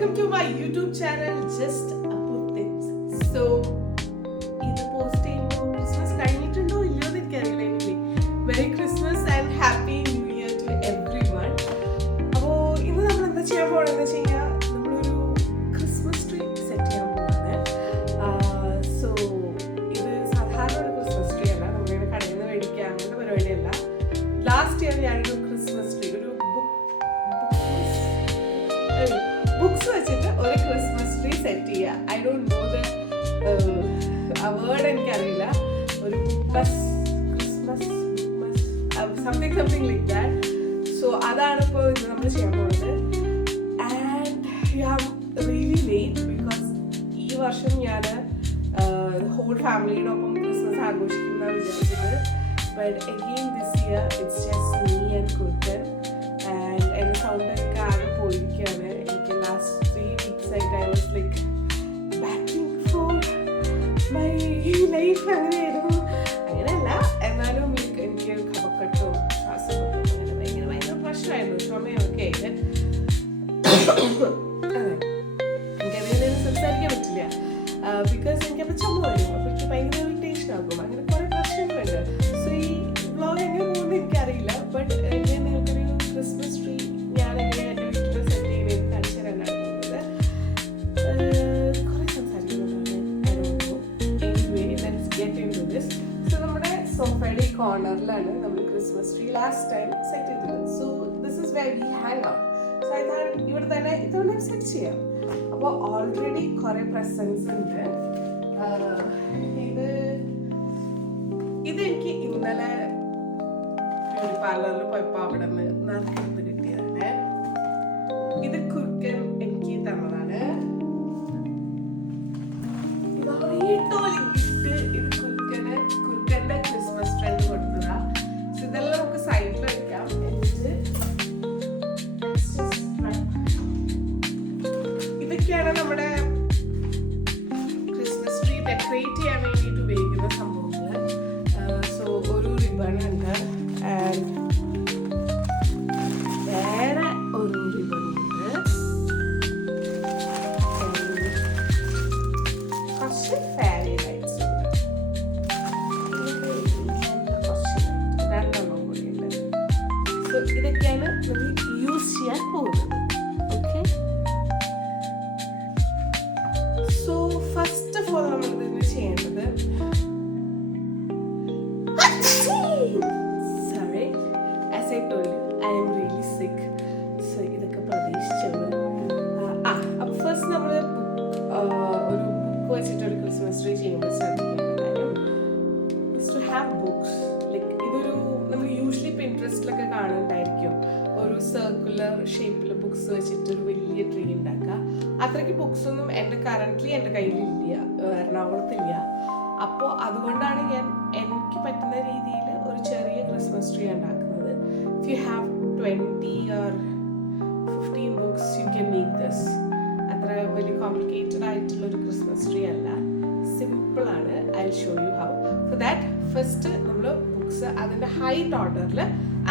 welcome to my YouTube channel Just Appu Things. So ഇത് post ചെയ്യുമ്പോൾ Christmas കഴിഞ്ഞിട്ടുണ്ടോ ഇല്ലയോ എന്ന് എനിക്കറിയില്ല. Anyway merry Christmas and happy new year to everyone. അപ്പോൾ ഇന്ന് നമ്മൾ എന്താ ചെയ്യാൻ പോകണമെന്ന് വെച്ച് കഴിഞ്ഞാൽ നമ്മളൊരു ക്രിസ്മസ് ട്രീ സെറ്റ് ചെയ്യാൻ പോവാണ്. സോ ഇത് സാധാരണ ഒരു ക്രിസ്മസ് ട്രീ അല്ല, നമ്മളിങ്ങനെ കടയിൽ നിന്ന് മേടിക്കുക അങ്ങനത്തെ പരിപാടിയല്ല. ലാസ്റ്റ് ഇയർ ഞാനൊരു ക്രിസ്മസ് ട്രീ ഒരു ബുക്സ് വെച്ചിട്ട് ഒരു ക്രിസ്മസ് ട്രീ സെറ്റ് ചെയ്യുക. I don't know the word എനിക്കറിയില്ല. ഒരു Christmas something like that. So അതാണ് ഇപ്പോൾ ഇന്ന് നമ്മൾ ചെയ്യാൻ പോകുന്നത്. And you have really late because ഈ വർഷം ഞാൻ ഹോൾ ഫാമിലിയുടെ ഒപ്പം ക്രിസ്മസ് ആഘോഷിക്കുന്ന വിചാരിച്ചത്. But again this year it's just me and കുർക്കൻ. ആൻഡ് എൻ്റെ സൗണ്ടൊക്കെ ആകെ പോയിരിക്കുകയാണ്. എനിക്ക് ലാസ്റ്റ് 3 weeks ആയിട്ട് I was like batting for my life. അങ്ങനെയായിരുന്നു. അങ്ങനെയല്ല, എന്നാലും എനിക്ക് കഫക്കെട്ടും ശ്വാസമുട്ടും അങ്ങനെ ഭയങ്കര പ്രശ്നമായിരുന്നു. ചുമയൊക്കെ ആയിട്ട് എനിക്കതിനെ സംസാരിക്കാൻ പറ്റില്ല. ബിക്കോസ് എനിക്കപ്പോൾ ചുമ വരും. അപ്പോൾ എനിക്ക് ഭയങ്കര ഇറിറ്റേഷൻ ആകും. അങ്ങനെ കുറേ പ്രശ്നങ്ങളുണ്ട്. സോ ഈ വ്ളോഗ് എങ്ങനെ പോകുന്നത് എനിക്കറിയില്ല. ബട്ട് ഞാൻ നിങ്ങൾക്കൊരു ക്രിസ്മസ് ട്രീ ഞാൻ എങ്ങനെ എൻ്റെ വീട്ടിൽ സെറ്റ് ചെയ്യുന്നത് കാണിച്ചു തരാനാണ് പോകുന്നത്. കുറേ സംസാരിക്കുന്നുണ്ടാണ്. Anyway let's get into this. So നമ്മുടെ സോഫയുടെ ഈ കോർണറിലാണ് നമ്മൾ Christmas tree last time set ചെയ്തത്. So this is where we hang out. So ഇവിടെ തന്നെ ഇതുകൊണ്ട് സെറ്റ് ചെയ്യാം. അപ്പോൾ ഓൾറെഡി കുറേ പ്രസൻസ് ഉണ്ട്. ഇതെനിക്ക് ഇന്നലെ ബ്യൂട്ടി പാർലറിൽ പോയപ്പോൾ അവിടെ നിന്ന് നറുക്കെടുത്ത് കിട്ടിയതാണ്. ഇത് കുറുക്കൻ എനിക്ക് തന്നതാണ്. ഇത് കുറുക്കന്റെ ക്രിസ്മസ് ഫ്രണ്ട് കൊടുത്തതാ. ഇതെല്ലാം നമുക്ക് സൈഡിൽ വെക്കാം. ഇതൊക്കെയാണ് നമ്മുടെ ക്രിസ്മസ് ട്രീ ഡെക്കറേറ്റ് ചെയ്യാൻ വേണ്ടിയിട്ട് ഉപയോഗിക്കുന്ന സംഭവങ്ങൾ. സോ ഒരു റിബൺ ഉണ്ട്. ആൻഡ് വേറെ ഒരു റിബൺ ഉണ്ട്. കുറച്ച് ഫെയറി ലൈറ്റ്സ് ഉണ്ട്. രണ്ടെണ്ണം കൂടി ഉണ്ട്. സോ ഇതൊക്കെയാണ് നമ്മൾ യൂസ് ചെയ്യാൻ പോകുന്നത്. Okay, so first of all നമ്മൾ ഇതിന് ചെയ്യേണ്ടത്, sorry, as I told you, I am really sick. So ഇതൊക്കെ പ്രതീക്ഷിച്ചത്. അപ്പോൾ ഫസ്റ്റ് നമ്മൾ ഒരു ബുക്ക് വെച്ചിട്ട് ഒരു ക്രിസ്മസ് ട്രീ ചെയ്യുമ്പോൾ ശ്രദ്ധിക്കേണ്ട കാര്യം is to have books. Like ഇതൊരു നമ്മൾ യൂഷ്വലി പിൻട്രസ്റ്റിലൊക്കെ കാണുന്നുണ്ടായിരിക്കും. ഒരു സർക്കുലർ ഷേപ്പിൽ ബുക്സ് വെച്ചിട്ട് ഒരു വലിയ ട്രീ ഉണ്ടാക്കുക. അത്രയ്ക്ക് ബുക്സ് ഒന്നും എൻ്റെ കയ്യിലില്ല, എറണാകുളത്തില്ല. അപ്പോൾ അതുകൊണ്ടാണ് ഞാൻ എനിക്ക് പറ്റുന്ന രീതിയിൽ ഒരു ചെറിയ ക്രിസ്മസ് ട്രീ ഉണ്ടാക്കുന്നത്. If you have 20 or 15 books you can make this. അത്ര വലിയ കോംപ്ലിക്കേറ്റഡ് ആയിട്ടുള്ള ഒരു ക്രിസ്മസ് ട്രീ അല്ല, സിമ്പിളാണ്. I will show you how. For that first നമ്മൾ ബുക്സ് അതിൻ്റെ ഹൈറ്റ് ഓർഡറിൽ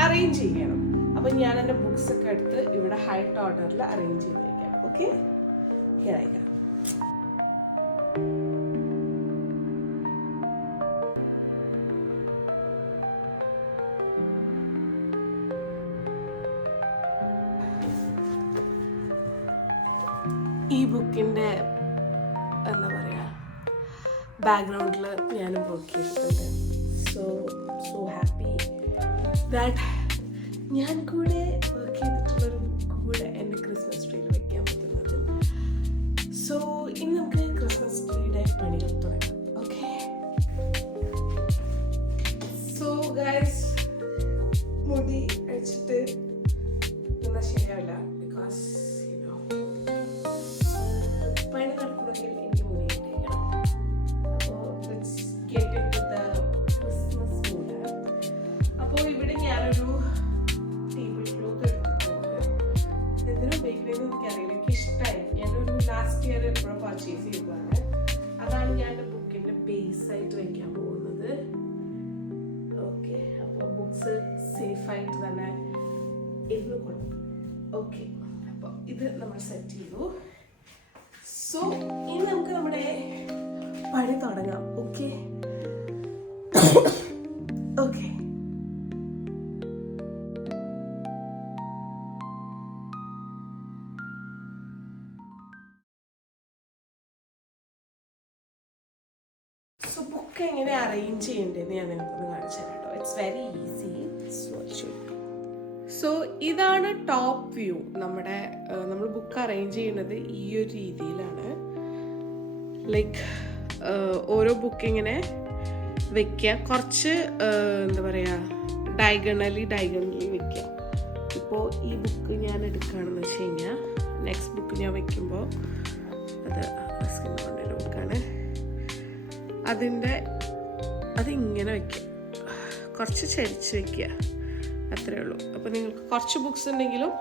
അറേഞ്ച് ചെയ്യണം. അപ്പം ഞാൻ എൻ്റെ ബുക്സ് ഒക്കെ എടുത്ത് ഇവിടെ ഹൈറ്റ് ഓർഡറിൽ അറേഞ്ച് ചെയ്ത് വയ്ക്കണം. Okay, here I come. ഈ ബുക്കിൻ്റെ എന്താ പറയുക ബാക്ക്ഗ്രൗണ്ടിൽ ഞാനും വർക്ക് ചെയ്തിട്ടുണ്ട്. സോ ഹാപ്പി ദാറ്റ് ഞാൻ കൂടെ വർക്ക് ചെയ്തിട്ടുള്ളൊരു ബുക്ക് കൂടെ എൻ്റെ ക്രിസ്മസ് ട്രീയിൽ വയ്ക്കാൻ പറ്റുന്നത്. സോ ഇനി നമുക്ക് ക്രിസ്മസ് ട്രീയുടെ പണികൾ തുടങ്ങാം. ഓക്കെ, സോ ഗൈസ്, മുടി അഴിച്ചിട്ട് എന്നാൽ ശരിയാവില്ല. ബിക്കോസ് പണി നടക്കണമെങ്കിൽ എനിക്ക് മുടി കിട്ടിയിരിക്കണം. അപ്പോൾ let's get into the Christmas mood. അപ്പോൾ ഇവിടെ ഞാനൊരു ടേബിൾ ക്ലോത്ത് എടുത്തിട്ടുണ്ട്. എന്തിനും ഉപയോഗിക്കണമെന്ന് എനിക്കറിയില്ല, എനിക്ക് ഇഷ്ടമായി. ഞാനൊരു ലാസ്റ്റ് ഇയർ എപ്പോഴും പർച്ചേസ് ചെയ്തതാണ്. അതാണ് ഞാൻ എൻ്റെ ബുക്കിൻ്റെ ബേസായിട്ട് വയ്ക്കാൻ പോകുന്നത്. ഓക്കെ, അപ്പോൾ ബുക്സ് സേഫായിട്ട് തന്നെ ഇരുന്ന് കൊടുക്കും. ഓക്കെ, അപ്പോൾ ഇത് നമ്മൾ സെറ്റ് ചെയ്തു. സോ ഇനി നമുക്ക് നമ്മുടെ പണി തുടങ്ങാം. Okay okay. സോ ബുക്ക് എങ്ങനെ അറേഞ്ച് ചെയ്യേണ്ടതെന്ന് ഞാൻ നിങ്ങൾക്കൊന്ന് കാണിച്ചു തരാം കേട്ടോ. It's very easy. സോ ഇതാണ് ടോപ്പ് വ്യൂ. നമ്മൾ ബുക്ക് അറേഞ്ച് ചെയ്യുന്നത് ഈ ഒരു രീതിയിലാണ്. ലൈക്ക് ഓരോ ബുക്ക് ഇങ്ങനെ വെക്കുക, കുറച്ച് എന്താ പറയുക, ഡയഗണലി വെക്കുക. ഇപ്പോൾ ഈ ബുക്ക് ഞാൻ എടുക്കുകയാണെന്ന് വെച്ച് കഴിഞ്ഞാൽ നെക്സ്റ്റ് ബുക്ക് ഞാൻ വെക്കുമ്പോൾ അത് കൊണ്ടൊരു ബുക്കാണ്, അതിങ്ങനെ വയ്ക്കുക, കുറച്ച് ചരിച്ച് വയ്ക്കുക, അത്രയേ ഉള്ളൂ. അപ്പോൾ നിങ്ങൾക്ക് കുറച്ച് ബുക്സ് ഉണ്ടെങ്കിലും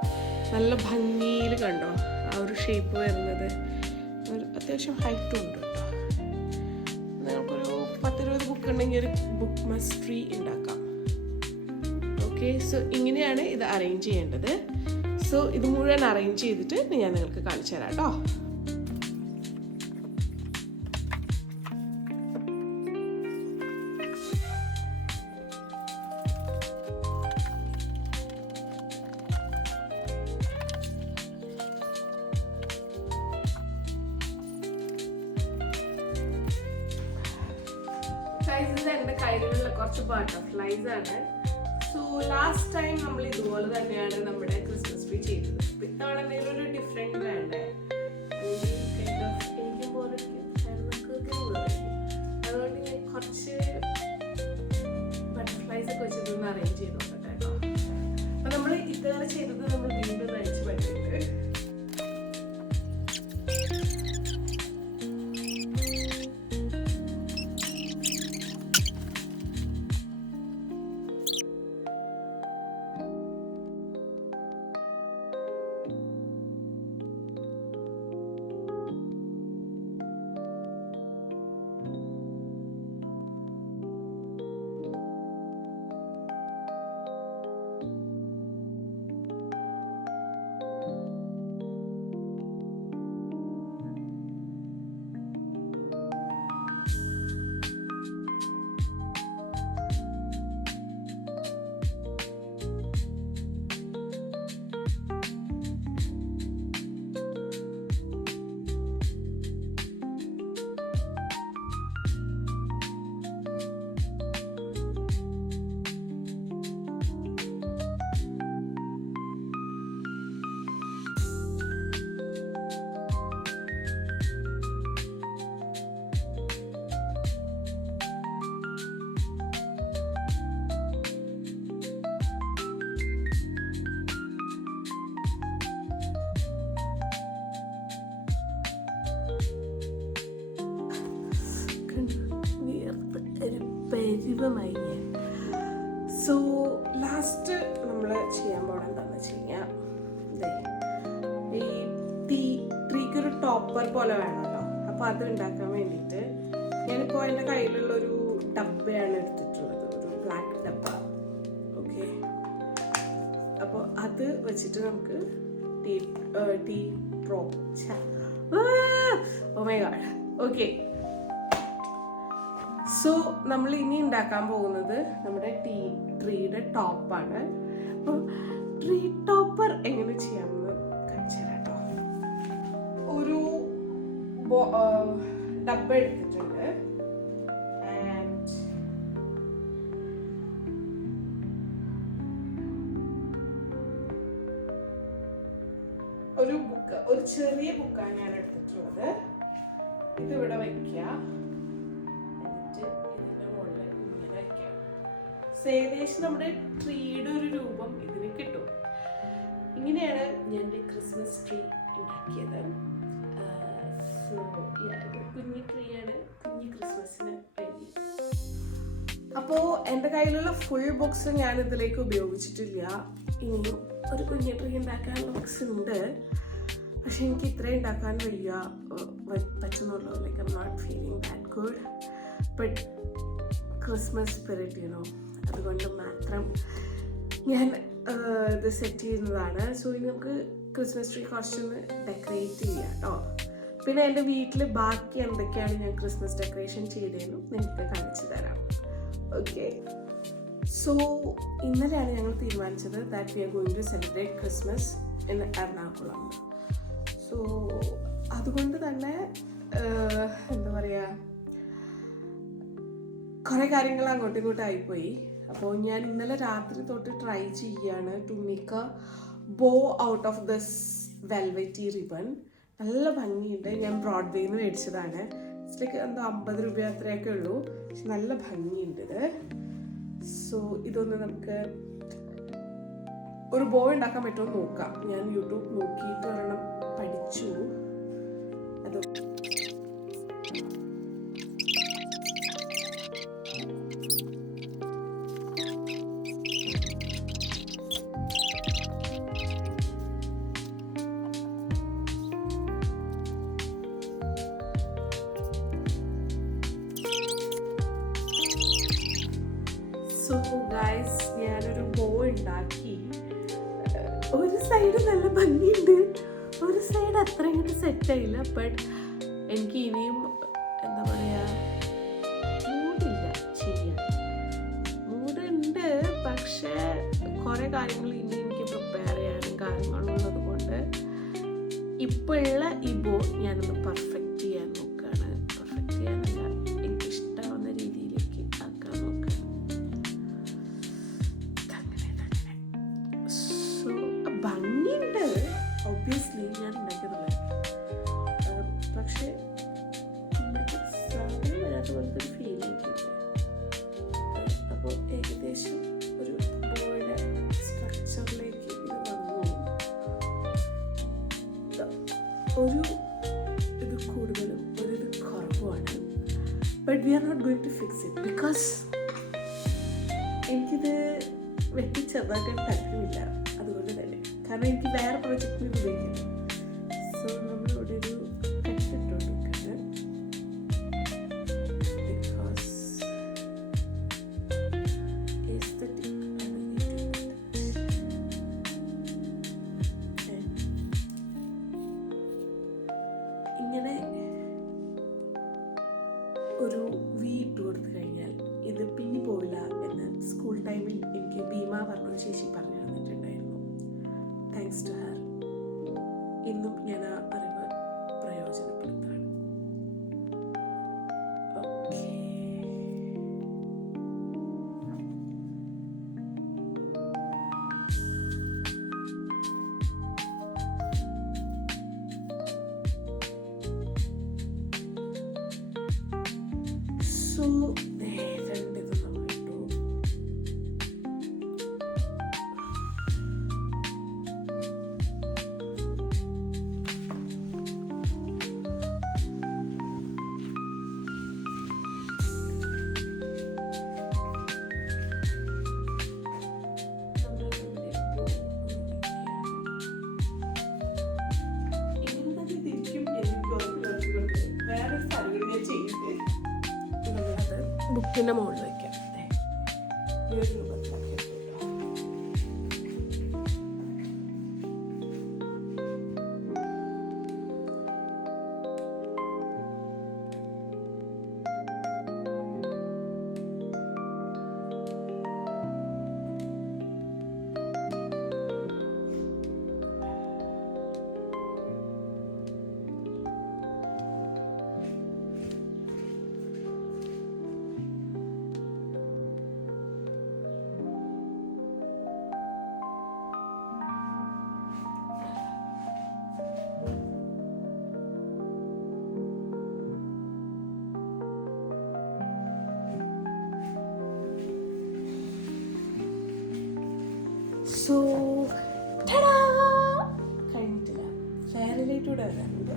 നല്ല ഭംഗിയിൽ കണ്ടോ ആ ഒരു ഷേപ്പ് വരുന്നത്. അത്യാവശ്യം ഹൈറ്റും ഉണ്ട് കേട്ടോ. നിങ്ങൾക്കൊരു 10-20 ബുക്ക് ഉണ്ടെങ്കിൽ ഒരു ബുക്ക് മസ്റ്ററി ഉണ്ടാക്കാം. ഓക്കെ, സോ ഇങ്ങനെയാണ് ഇത് അറേഞ്ച് ചെയ്യേണ്ടത്. സോ ഇത് മുഴുവൻ അറേഞ്ച് ചെയ്തിട്ട് ഞാൻ നിങ്ങൾക്ക് കാണിച്ചു തരാം കേട്ടോ. എൻ്റെ കയ്യിലുള്ള കുറച്ച് ബട്ടർഫ്ലൈസ് ആണ്. സോ ലാസ്റ്റ് ടൈം നമ്മൾ ഇതുപോലെ തന്നെയാണ് നമ്മുടെ ക്രിസ്മസ് ട്രീ ചെയ്തത്. ഇത്തവണ എന്തെങ്കിലും ഒരു ഡിഫറെൻറ്റ് വേണ്ടേ, എനിക്ക് പോലെ അതുകൊണ്ട് ഞാൻ കുറച്ച് ബട്ടർഫ്ലൈസ് ഒക്കെ വെച്ചിട്ടൊന്ന് അറേഞ്ച് ചെയ്ത് നോക്കട്ടെ കേട്ടോ. അപ്പം നമ്മൾ ഇതുവരെ ചെയ്തത് നമ്മൾ വീണ്ടും അഴിച്ച് പറ്റിയിട്ട് പരിവമായി. സോ ലാസ്റ്റ് നമ്മൾ ചെയ്യാൻ പോകുന്നത് എന്താണെന്ന് വെച്ച് കഴിഞ്ഞാൽ ഈ ട്രീക്ക് ഒരു ടോപ്പർ പോലെ വേണമല്ലോ. അപ്പോൾ അത് ഉണ്ടാക്കാൻ വേണ്ടിയിട്ട് ഞാനിപ്പോൾ എൻ്റെ കയ്യിലുള്ളൊരു ഡബ്ബയാണ് എടുത്തിട്ടുള്ളത്, ഒരു ബ്ലാക്ക് ഡബ്ബ. ഓക്കെ, അപ്പോൾ അത് വെച്ചിട്ട് നമുക്ക് tea drop. Oh my god. Okay, so നമ്മൾ ഇനി ഉണ്ടാക്കാൻ പോകുന്നത് നമ്മുടെ ട്രീയുടെ ടോപ്പാണ്. അപ്പോൾ ട്രീ ടോപ്പർ എങ്ങനെ ചെയ്യാമെന്ന് കാണിച്ചു തരാം കേട്ടോ. ഒരു ഡബ്ബ എടുത്തിട്ടുണ്ട്. ആൻഡ് ഒരു ബുക്ക്, ഒരു ചെറിയ ബുക്കാണ് ഞാൻ എടുത്തിട്ടുള്ളത്. ഇതിവിടെ വയ്ക്കുക, ഇതിന്റെ മുകളിൽ ഇങ്ങനെ വയ്ക്കുക. ഏകദേശം നമ്മുടെ ട്രീയുടെ ഒരു രൂപം ഇതിന് കിട്ടും. ഇങ്ങനെയാണ് ഞാൻ എൻ്റെ ക്രിസ്മസ് ട്രീ ഉണ്ടാക്കിയത്. കുഞ്ഞു ട്രീയാണ്, കുഞ്ഞു ക്രിസ്മസിന് വേണ്ടി. അപ്പോൾ എൻ്റെ കയ്യിലുള്ള ഫുൾ ബുക്സ് ഞാൻ ഇതിലേക്ക് ഉപയോഗിച്ചിട്ടില്ല. ഇനിയും ഒരു കുഞ്ഞു ട്രീ ഉണ്ടാക്കാൻ ബുക്സ് ഉണ്ട്, പക്ഷെ എനിക്ക് ഇത്രയും ഉണ്ടാക്കാൻ പറ്റുന്നുള്ളൂ. Like I'm not feeling that good, but Christmas spirit you know, അതുകൊണ്ട് മാത്രം ഞാൻ ഇത് സെറ്റ് ചെയ്യുന്നതാണ്. സോ ഇനി നമുക്ക് ക്രിസ്മസ് ട്രീ കുറച്ചൊന്ന് ഡെക്കറേറ്റ് ചെയ്യാം കേട്ടോ. പിന്നെ എൻ്റെ വീട്ടിൽ ബാക്കി എന്തൊക്കെയാണ് ഞാൻ ക്രിസ്മസ് ഡെക്കറേഷൻ ചെയ്തതെന്നും നിങ്ങൾക്ക് കാണിച്ചു തരാം. ഓക്കെ, സോ ഇന്നലെയാണ് ഞങ്ങൾ തീരുമാനിച്ചത് that we are going to celebrate Christmas in Ernakulam. So അതുകൊണ്ട് തന്നെ എന്താ പറയുക, കുറേ കാര്യങ്ങൾ അങ്ങോട്ടും ഇങ്ങോട്ടും ആയിപ്പോയി. അപ്പോൾ ഞാൻ ഇന്നലെ രാത്രി തൊട്ട് ട്രൈ ചെയ്യുകയാണ് ടു മേക്ക് എ ബോ out of this velvety ribbon. നല്ല ഭംഗിയുണ്ട്. ഞാൻ ബ്രോഡ്വേയിൽ നിന്ന് മേടിച്ചതാണ്. ഇറ്റ്സ് എന്തോ 50 രൂപ അത്രയൊക്കെ ഉള്ളൂ, പക്ഷെ നല്ല ഭംഗിയുണ്ട് ഇത്. സോ ഇതൊന്ന് നമുക്ക് ഒരു ബോ ഉണ്ടാക്കാൻ പറ്റുമോ നോക്കാം. ഞാൻ യൂട്യൂബ് നോക്കിയിട്ട് ഒരെണ്ണം പഠിച്ചു. അത് സോ ഗൈസ്, ഞാനൊരു ബോ ഉണ്ടാക്കി. ഒരു സൈഡ് നല്ല ഭംഗിയുണ്ട്, ഒരു സൈഡ് അത്ര ഇങ്ങോട്ട് സെറ്റായില്ല. ബട്ട് എനിക്ക് ഇനിയും എന്താ പറയുക, മൂഡില്ല ചെയ്യാൻ. മൂഡുണ്ട്, പക്ഷേ കുറേ കാര്യങ്ങൾ ഇനി എനിക്ക് പ്രിപ്പയർ ചെയ്യാനും കാര്യങ്ങളുള്ളത് കൊണ്ട് ഇപ്പോഴുള്ള ഈ ബോ ഞാനൊന്ന് പെർഫെക്റ്റ് ചെയ്യാൻ നോക്കുകയാണ്. പെർഫെക്റ്റ് ചെയ്യാനല്ല, എനിക്കിഷ്ടമാവുന്ന രീതിയിലേക്ക് ആക്കാൻ നോക്കുകയാണ്. സോ ഭംഗിയുണ്ട്, ഒബ്വിയസ്ലി ഞാൻ ഉണ്ടാക്കിയതല്ലേ, പക്ഷേ സാധനം വരാത്ത പോലത്തെ ഒരു ഫീൽ എനിക്കുണ്ട്. അപ്പോൾ ഏകദേശം ഒരു ബോയുടെ സ്ട്രക്ചറിലേക്ക് ഇത് വന്നു. ഒരു ഇത് കൂടുതലും ഒരു ഇത് കുറവുമാണ്. But we are not going to fix it because എനിക്കിത് വെട്ടി ചെറുതാക്കാൻ താല്പര്യമില്ല. അതുകൊണ്ട് തന്നെ, കാരണം എനിക്ക് വേറെ പ്രൊജക്റ്റിന് ഉപയോഗിക്കാം. സോ നമ്മളിവിടെ ഒരു കട്ടിട്ടുണ്ട് ബിക്കോസ് ഇങ്ങനെ ഒരു വി ഇട്ട് കൊടുത്തു കഴിഞ്ഞാൽ ഇത് പിന്നി പോവില്ല എന്ന് സ്കൂൾ ടൈമിൽ എനിക്ക് ഭീമ പറഞ്ഞൊരു ചേച്ചി പറഞ്ഞു തന്നിട്ടുണ്ടായിരുന്നു. Thanks to her. ഇന്നും ഞാൻ ആ അറിവ് പ്രയോജനപ്പെടുത്താണ്. ഓക്കെ, സോ രണ്ടിത് നമ്മൾ ഇട്ടു. ബുക്കിൻ്റെ മുകളിൽ വയ്ക്കാം. സോ കഴിഞ്ഞിട്ടില്ല, ഫെയർ ലൈറ്റ് കൂടെ വരാനുണ്ട്.